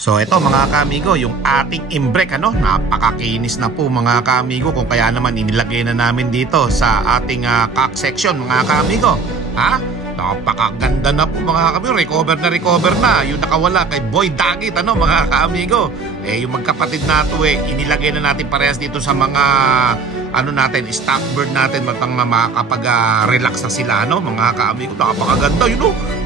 So ito mga kamigo, yung ating imbrek napakakinis na po mga kamigo, kung kaya naman inilagay na namin dito sa ating cock section mga kamigo. Napakaganda na po mga kamigo, recover na yung nakawala kay Boy Dagit mga kamigo. Yung magkapatid na to inilagay na natin parehas dito sa mga natin, stock bird natin, makakapag-relax na sila mga kamigo. Napakaganda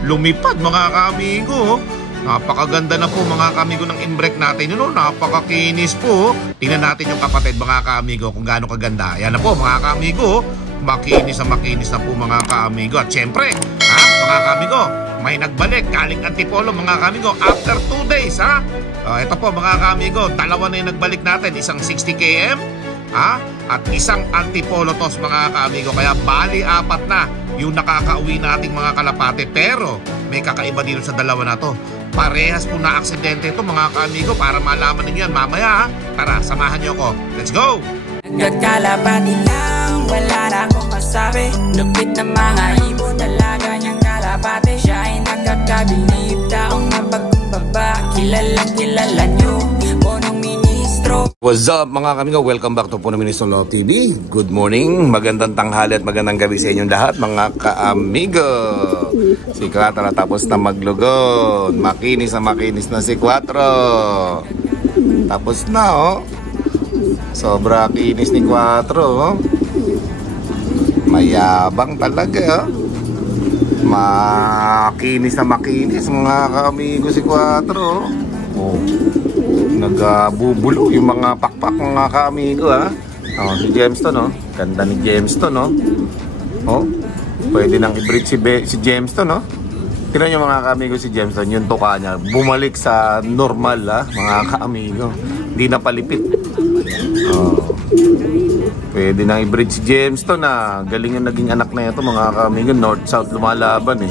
lumipad mga kamigo. Napakaganda na po mga kamigo ng imbrek natin. Napakakinis po. Tingnan natin yung kapatid mga kamigo kung gaano kaganda. Yan na po mga kamigo. Makinis na po mga kamigo. At syempre, mga kamigo, may nagbalik galing Antipolo mga kamigo after 2 days. Ito po mga kamigo, dalawa na yung nagbalik natin. Isang 60 km at isang Antipolo tos mga kamigo. Kaya bali 4 na yung nakakauwi nating mga kalapate. Pero may kakaiba dito sa dalawa na to. Parehas po na aksidente ito mga kamigo. Para malaman ninyo yan mamaya. Tara, samahan nyo ako. Let's go! Nagkakalapati lang, wala na akong masabi. Lupit na mga ibon, dalaga niyang kalapati. Siya ay nagkakabilib, taong mapagkumbaba. Kilala nyo, punong ministro. What's up mga kamigo? Welcome back to Punong Ministro Love TV. Good morning, magandang tanghali at magandang gabi sa inyong lahat mga ka-amigo. Si 4 natapos na maglugod. Makinis na si 4. Tapos na Sobra kinis ni 4 Mayabang talaga Makinis mga ka-amigo si 4 Nagbubulo yung mga pakpak mga ka-amigo si Gemstone Ganda ni Gemstone Pwede nang i-breed si Gemstone Tignan nyo mga ka-amigo si Gemstone, yung tuka niya bumalik sa normal mga ka-amigo. Hindi na palipit. Pwede nang i-breed si Gemstone Galing yung naging anak na ito mga ka-amigo. North-south lumalaban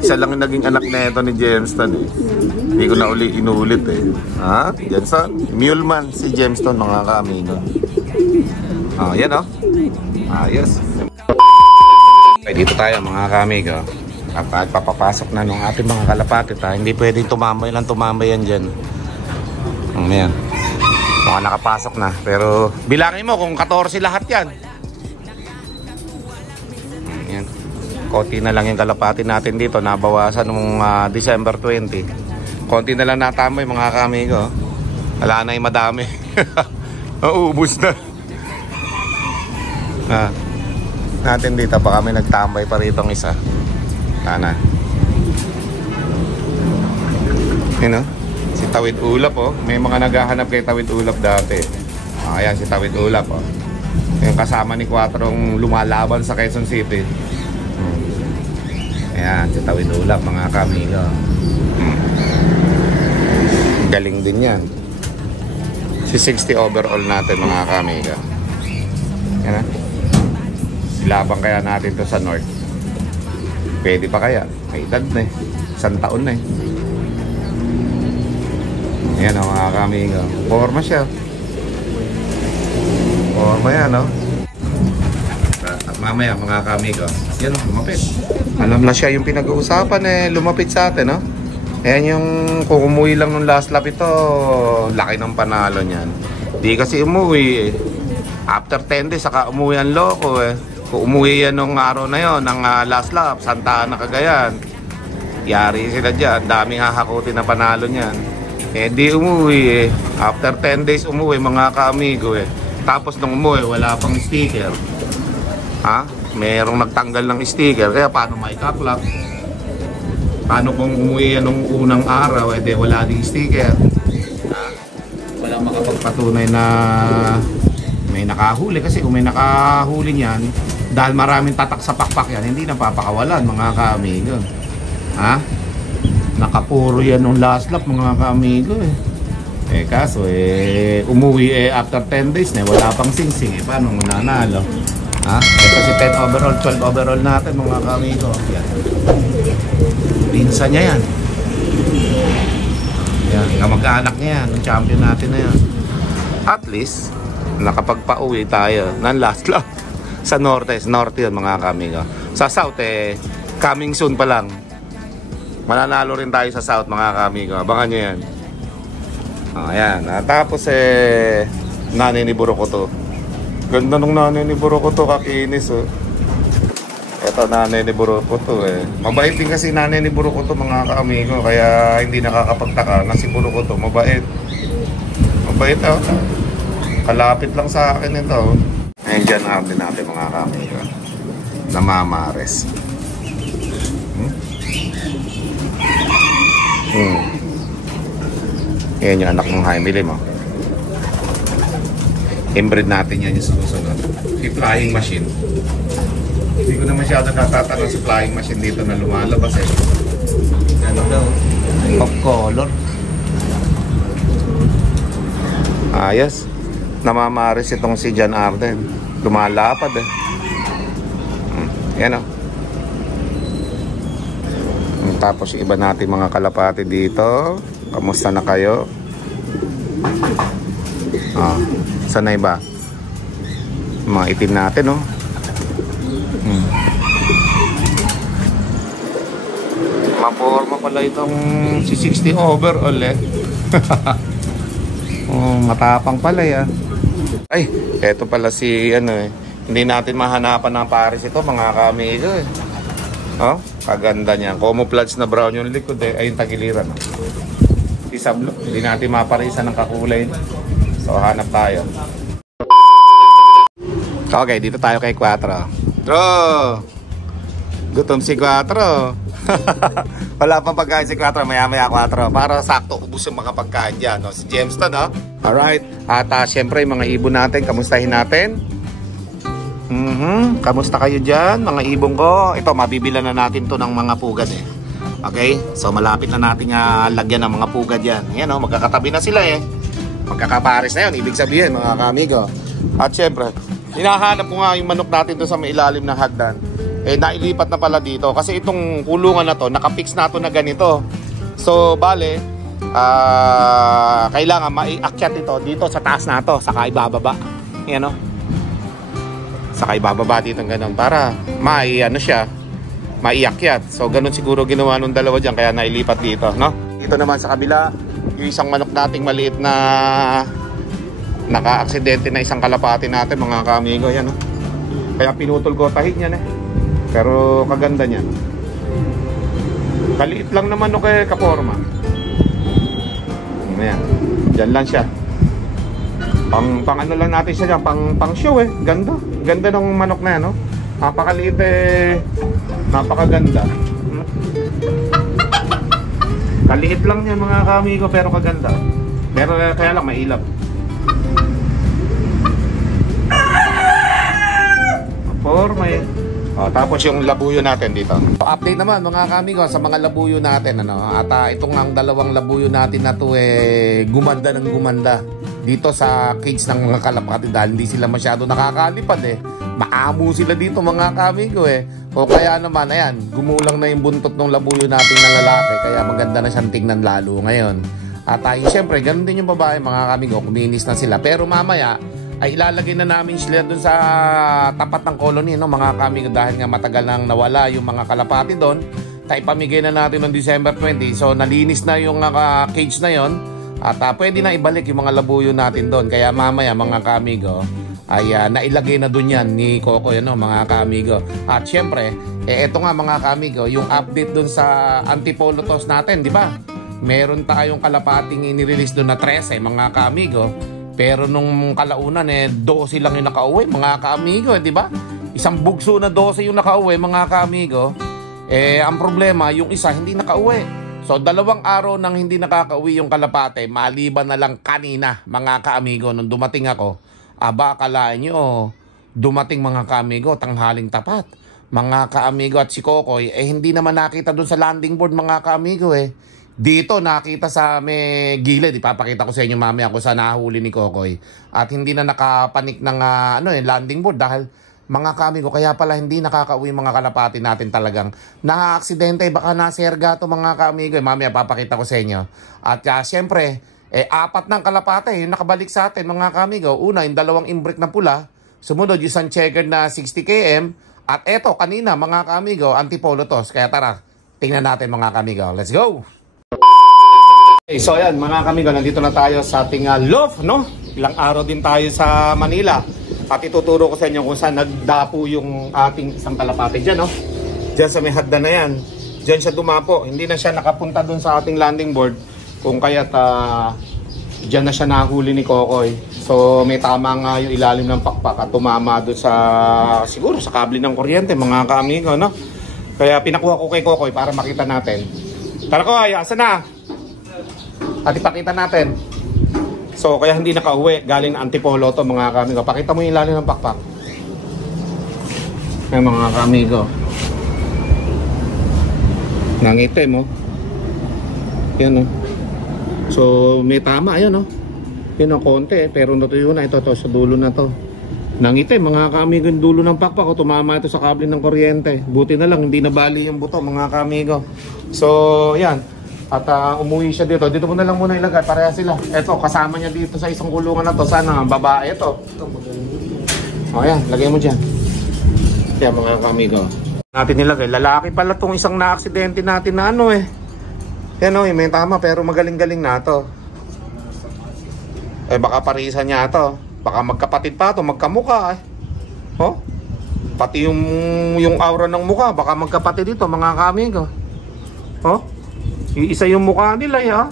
Isa lang yung naging anak na ito ni Gemstone Hindi ko na inuulit Gemstone, Muleman si Gemstone mga ka-amigo. Yan Ayos. Dito tayo mga ka-amigo. At papapasok na ng ating mga kalapati Hindi pwedeng tumambay yan dyan. Ayan. Mga nakapasok na. Pero bilangin mo kung 14 lahat yan. Ayan. Konti na lang yung kalapati natin dito. Nabawasan nung December 20. Konti na lang natambay mga kamigo. Wala na yung madami. Uubos na. Natin dito pa kami nagtambay pa rito ng isa. Sana. Si Tawid Ulap May mga naghahanap kay Tawid Ulap dati. Ayan si Tawid Ulap Yung kasama ni 4 lumalaban sa Quezon City. Ayan si Tawid Ulap mga kamigo. Galing din yan. Si 60 overall natin mga kamigo. Ayan Silabang kaya natin to sa North. Pwede pa kaya? May edad na 1 taon na Ayan mga kamigo. Forma siya. Forma yan At mamaya mga kamigo, yan lumapit. Alam na siya yung pinag-uusapan lumapit sa atin Ayan yung kung umuwi lang nung last lap ito, laki ng panalo niyan. Di kasi umuwi After 10 days saka umuwi ang loko Kung umuwi yan nung araw na yon ng last lap, Santa Ana, Cagayan, yari sila dyan. Daming hahakutin na panalo niyan. Di umuwi After 10 days umuwi mga ka-amigo Tapos nung umuwi wala pang sticker. Merong nagtanggal ng sticker. Kaya paano may kaklak? Paano kung umuwi yan nung unang araw wala ding sticker? Walang makapagpatunay na may nakahuli. Kasi kung may nakahuli niyan, dahil maraming tatak sa pakpak yan, hindi na papakawalan mga ka-amigo. Nakapuro yan nung last lap mga ka-amigo kaso umuwi after 10 days wala pang singsing paano mananalo? Ito si 10 overall, 12 overall natin mga ka-amigo. Pinsa niya yan kamag-anak niya yan, yung champion natin na yan. At least nakapagpa-uwi tayo ng last lap sa norte yun mga kamigo. Sa south coming soon pa lang. Mananalo rin tayo sa South mga kamigo. Abangan nyo yan. Ayan. Tapos nanay ni Burukoto. Ganda nung nanay ni Burukoto, kakinis oh. Ito nanay ni Burukoto Mabait din kasi nanay ni Burukoto mga kamigo. Kaya hindi nakakapagtaka na si Burukoto mabait. Mabait oh. Kalapit lang sa akin ito. Ayan dyan din natin mga kamigo. Namamares. Yan yung anak ng Jaime Lim. Inbreed natin yan yung susunod. Si flying machine. Hindi ko na masyado natatanong si flying machine dito na lumalabas Ano daw? Of color. Ayos. Namamaris itong si John Arden. Lumalapad Yan Tapos iba natin mga kalapati dito. Kamusta na kayo? Sanay ba? Mga itim natin Maporma pala itong si 60 overall matapang pala Ay, eto pala si hindi natin mahanapan ng pares ito mga kamigo kaganda niya. Camouflage na brown yung likod ay yung tagiliran si Sablo, hindi natin maparisan ng kakulay so hanap tayo. Okay, dito tayo kay Quattro. Gutom si Quattro. Wala pang pagkain si Quattro, maya-maya Quattro para sakto ubus yung mga pagkain dyan si Gemston Alright, at syempre yung mga ibon natin, kamustahin natin. Kamusta kayo dyan mga ibong ko? Ito, mabibilan na natin to ng mga pugad Okay, so malapit na natin lagyan ng mga pugad yan. Yan magkakatabi na sila magkakapares na yun, ibig sabihin mga kamigo. At syempre, hinahanap ko nga yung manok natin doon sa may ilalim ng hagdan. Nailipat na pala dito kasi itong kulungan na to, nakapix na to na ganito. So bale, kailangan maiakyat ito dito sa taas na to, saka ibababa. Yan saka ibababa dito ng ganun para siya maiakyat. So ganun siguro ginawa nung dalawa dyan kaya nailipat dito Dito naman sa kabila yung isang manok nating maliit na naka-aksidente na isang kalapati natin mga kamigo yan Kaya pinutol ko tahid niyan pero kaganda niyan. Kaliit lang naman kay kaporma. Ayan. Diyan lang siya. Pang ano lang natin siya dyan, pang show Ganda. Ganda ng manok na yan Napakaliit napakaganda. Kaliit lang yan mga kamigo pero kaganda. Pero kaya lang mailap. Forma tapos yung labuyo natin dito. Update naman mga kamigo sa mga labuyo natin At itong ang dalawang labuyo natin na to gumanda ng gumanda dito sa cage ng mga kalapati dahil hindi sila masyado nakakalipad Maamo sila dito mga kamigo O kaya naman ayan, gumulang na yung buntot ng labuyo natin na lalaki kaya maganda na siyang tingnan lalo ngayon. At siyempre ganun din yung babae mga kamigo, kuminis na sila pero mamaya ay ilalagay na namin sila dun sa tapat ng colony mga kamigo dahil nga matagal nang nawala yung mga kalapati doon. Ipamigay na natin noong December 20 so nalinis na yung cage na yon at pwede na ibalik yung mga labuyo natin doon kaya mamaya mga kamigo ay nailagay na dun yan ni Coco mga kamigo. At syempre eto nga mga kamigo yung update dun sa Antipolo toss natin, di ba? Meron tayong kalapating inirelease dun na 13 mga kamigo. Pero nung kalaunan 12 lang yung nakauwi mga kaamigo, di ba? Isang bugso na 12 yung nakauwi mga kaamigo. Ang problema, yung isa hindi nakauwi. So 2 araw nang hindi nakakauwi yung kalapate, maliban na lang kanina mga kaamigo nung dumating ako. Akalain nyo, dumating mga kaamigo, tanghaling tapat. Mga kaamigo at si Kokoy, hindi naman nakita dun sa landing board mga kaamigo Dito nakita sa may gilid, ipapakita ko sa inyo mamaya kung saan nahuli ni Kokoy. At hindi na nakapanik ng landing board dahil mga kamigo, kaya pala hindi nakakauwi mga kalapati natin talagang naka-aksidente, baka naserga to mga kamigo. Mamaya papakita ko sa inyo. At siyempre, 4 ng kalapati yung nakabalik sa atin mga kamigo. Una, yung 2 imbrick na pula. Sumunod, yung isang checkered na 60 km. At eto, kanina mga kamigo, Antipolo toss. Kaya tara, tingnan natin mga kamigo. Let's go! Okay, so ayan mga kamigo, nandito na tayo sa ating loft, no? Ilang araw din tayo sa Manila. At ituturo ko sa inyo kung saan nagdapo yung ating isang kalapate dyan, no? Dyan sa may hagdan na yan. Dyan siya dumapo. Hindi na siya nakapunta dun sa ating landing board. Kung kaya't dyan na siya nahuli ni Kokoy. So may tama nga yung ilalim ng pakpak at tumama dun sa, siguro sa kable ng kuryente mga kamigo, no? Kaya pinakuha ko kay Kokoy para makita natin. Tara Kokoy, asan na? At ipakita natin. So kaya hindi nakauwi. Galing na Antipolo to mga kamigo. Pakita mo yung ilalim ng pakpak. Ay mga kamigo. Nangitim mo. Yan o. So may tama. Ayan o. Yan o konti. Pero natuyo na. Ito sa dulo na to. Nangitim mga kamigo yung dulo ng pakpak. O tumama ito sa kable ng kuryente. Buti na lang. Hindi nabali yung buto mga kamigo. So yan. At umuwi siya dito. Dito mo na lang muna ilagay. Pareha sila. Ito, kasama niya dito sa isang kulungan na to. Sana, babae ito. O yan, lagay mo dyan. Kaya mga kamigo. Natin nilagay. Lalaki pala tong isang na-aksidente natin na ano eh. Yan o, may tama pero magaling-galing na to. Eh baka parisan niya to. Baka magkapatid pa to, magkamuka eh. Oh? Pati yung aura ng muka, baka magkapatid ito mga kamigo. Oh? Isa yung mukha nila ya.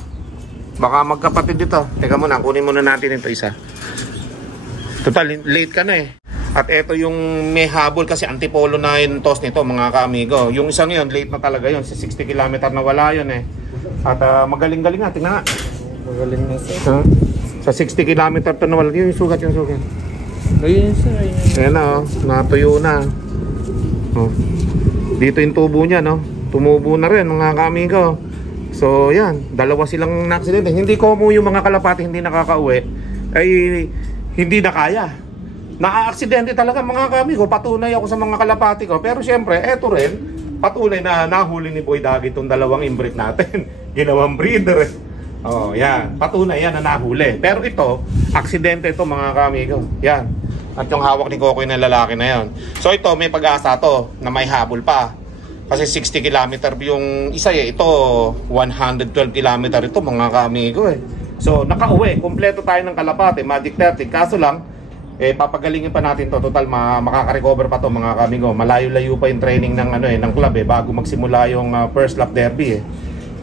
Baka magkapatid dito. Teka muna, kunin muna natin ito isa. Total, late ka na eh. At ito yung may habol kasi Antipolo na yung toss nito mga kamigo. Yung isang yun, late na talaga yun. Sa 60 km na wala yun eh. At magaling-galing nga, tingnan nga. Magaling na sir. Sa 60 km to na wala. Yung sugat, yung sugat. Ayun sir, ayun. Ayan na oh, natuyo na. Oh. Dito yung tubo niya no. Tumubo na rin mga kamigo. So yan, dalawa silang na-aksidente. Hindi ko mo yung mga kalapati hindi nakakauwi ay hindi na kaya. Na-aksidente talaga mga kamigo. Patunay ako sa mga kalapati ko. Pero syempre, eto rin, patunay na nahuli ni Boy Dagi itong dalawang imbrek natin. Ginawang breeder eh. Oh, yan. Patunay yan na nahuli. Pero ito, aksidente ito mga kamigo. Yan. At yung hawak ni Kokoy na lalaki na yan. So ito, may pag-asa to na may habol pa. Kasi 60 km yung isa eh. Ito, 112 km ito mga kamigo eh. So, nakauwi. Kompleto tayo ng kalapate. Magic 30. Kaso lang, papagalingin pa natin to. Total, makaka-recover pa to mga kamigo. Malayo-layo pa yung training ng, ng club eh. Bago magsimula yung first lap derby eh.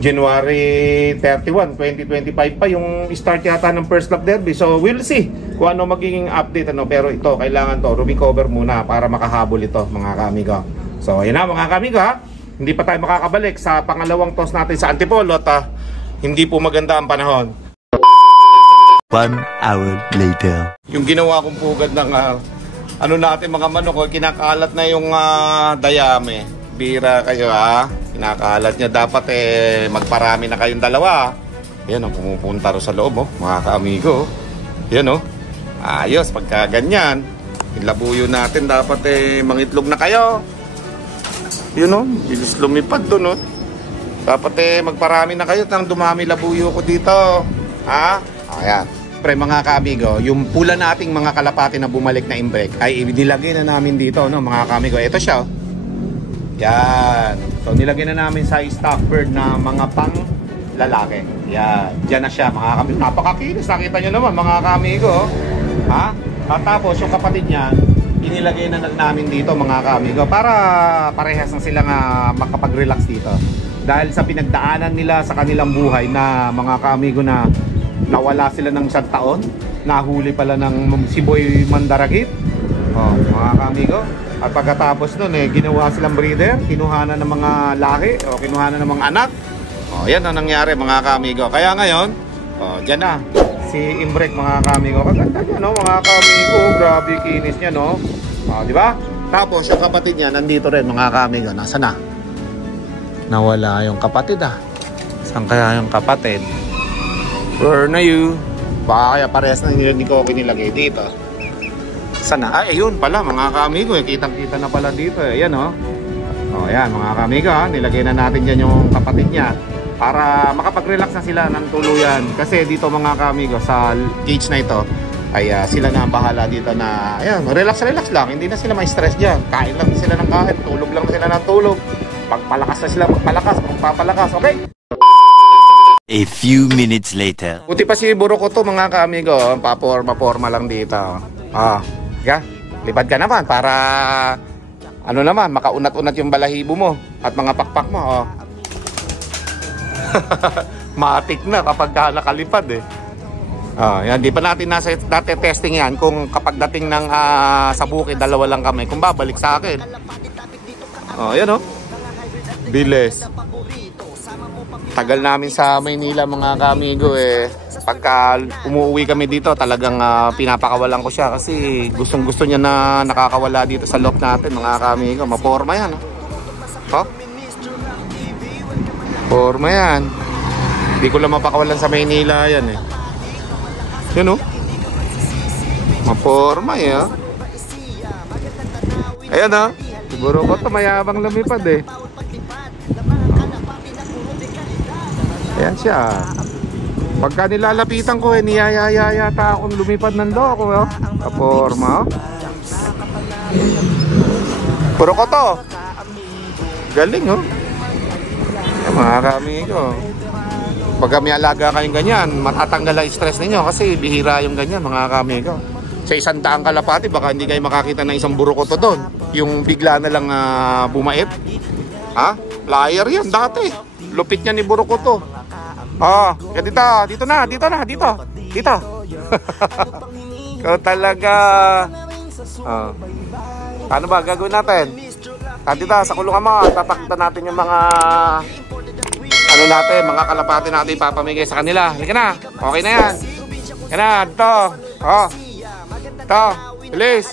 January 31, 2025 pa yung start yata ng first lap derby. So, we'll see kung ano magiging update. Pero ito, kailangan to. Recover muna para makahabol ito mga kamigo. So, ayun na mga kamigo ha. Hindi pa tayo makakabalik sa pangalawang toss natin sa Antipolo at hindi po maganda ang panahon. 1 hour later. Yung ginawa kong pugad ng ano natin mga manok, kinakalat na yung dayame. Bira kayo ha. Kinakalat niya. Dapat magparami na kayong dalawa. Yan o, pumupunta ro sa loob mga kamigo. Yan o. Ayos, pagka ganyan. Ilabuyo natin, dapat mangitlog na kayo. Yun o, bilis lumipad doon o. Dapat magparami na kayo nang dumami labuyo ko dito. Ha? Ayan. Pre mga kamigo, yung pula nating mga kalapati na bumalik na imbrek ay nilagay na namin dito no mga kamigo. Ito siya o. Yan. So nilagay na namin sa stock bird na mga pang lalaki. Yan. Diyan na siya mga kamigo. Napakakinis. Nakita nyo naman mga kamigo. Ha? At tapos yung kapatid niya inilagay na namin dito mga kamigo para parehas na sila nga makapag-relax dito dahil sa pinagdaanan nila sa kanilang buhay na mga kamigo na nawala sila ng isang taon, nahuli pala ng si Boy Mandaragit mga kamigo. At pagkatapos nun ginawa silang breeder, kinuhanan ng mga lahi o kinuhanan ng mga anak. Yan ang nangyari mga kamigo. Kaya ngayon dyan na si imbrek mga kamigo. Kaganda niya no mga kamigo. Grabe kinis niya no. Di ba? Tapos yung kapatid niya nandito rin mga kamigo. Nasaan na? Nawala yung kapatid Saan kaya yung kapatid? Where na you? Baka kaya parehas na nila ni Kokoy nilagay dito. Saan na? Ay ayun pala mga kamigo. Kitang-kita na pala dito Yan o. Yan mga kamigo nilagay na natin dyan yung kapatid niya para makapag-relax na sila ng tuluyan. Kasi dito mga kamigo sa cage na ito ay sila na ang bahala dito na ayan, relax lang, hindi na sila ma-stress dyan. Kain lang sila ng kain, tulog lang sila ng tulog. Pagpalakas na sila, magpapalakas, okay? A few minutes later. Buti pa si Burok ko to mga kaamigo, paporma lang dito. Lipad ka naman para ano naman, makaunat-unat yung balahibo mo at mga pakpak mo. Matik na kapag nakalipad eh. Yan, di pa natin testing yan kung kapag dating ng sa bukid, dalawa lang kami, kung babalik sa akin. Yan bilis. Tagal namin sa Maynila mga kaamigo eh. Pagka umuwi kami dito talagang pinapakawalan ko siya kasi gustong-gusto niya na nakakawala dito sa loft natin mga kaamigo. Maporma yan. Porma yan. Hindi ko lang mapakawalan sa Maynila yan eh. Yan maporma eh. Ayan siguro ko ito mayabang lumipad eh. Ayan siya. Pagka nilalapitan ko niyayaya yata akong lumipad ng loko Kaporma Puro ko to. Galing Ayan, mga kaamigo. Pagka may alaga kayong ganyan, matatanggal ang stress ninyo kasi bihira yung ganyan mga kaamigo. Sa 100 kalapati baka hindi kayo makakita ng isang burukoto doon. Yung bigla na lang bumait. Flyer yan dati. Lupit niya ni burukoto. Dito na. Ikaw talaga. Paano ba gagawin natin? Dito sa kulungan mo, tatakita natin yung mga mga kalapati natin ipapamigay sa kanila. Halika na. Okay na yan. Yan na, dito. Ito. Bilis.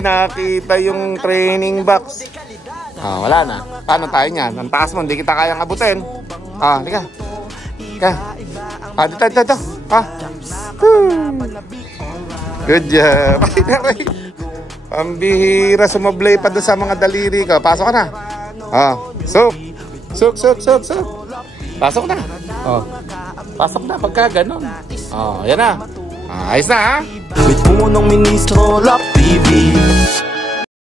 Nakita yung training box. Wala na. Paano tayo niyan? Ang taas mo, hindi kita kayang abutin. Halika. Dito. Good job. Pambihira, sumablay pa doon sa mga daliri ka. Pasok ka na. Suk. Pasok na. Pasok na pagka ganun. Yan na. Ayos na With punong ministro, Lap TV.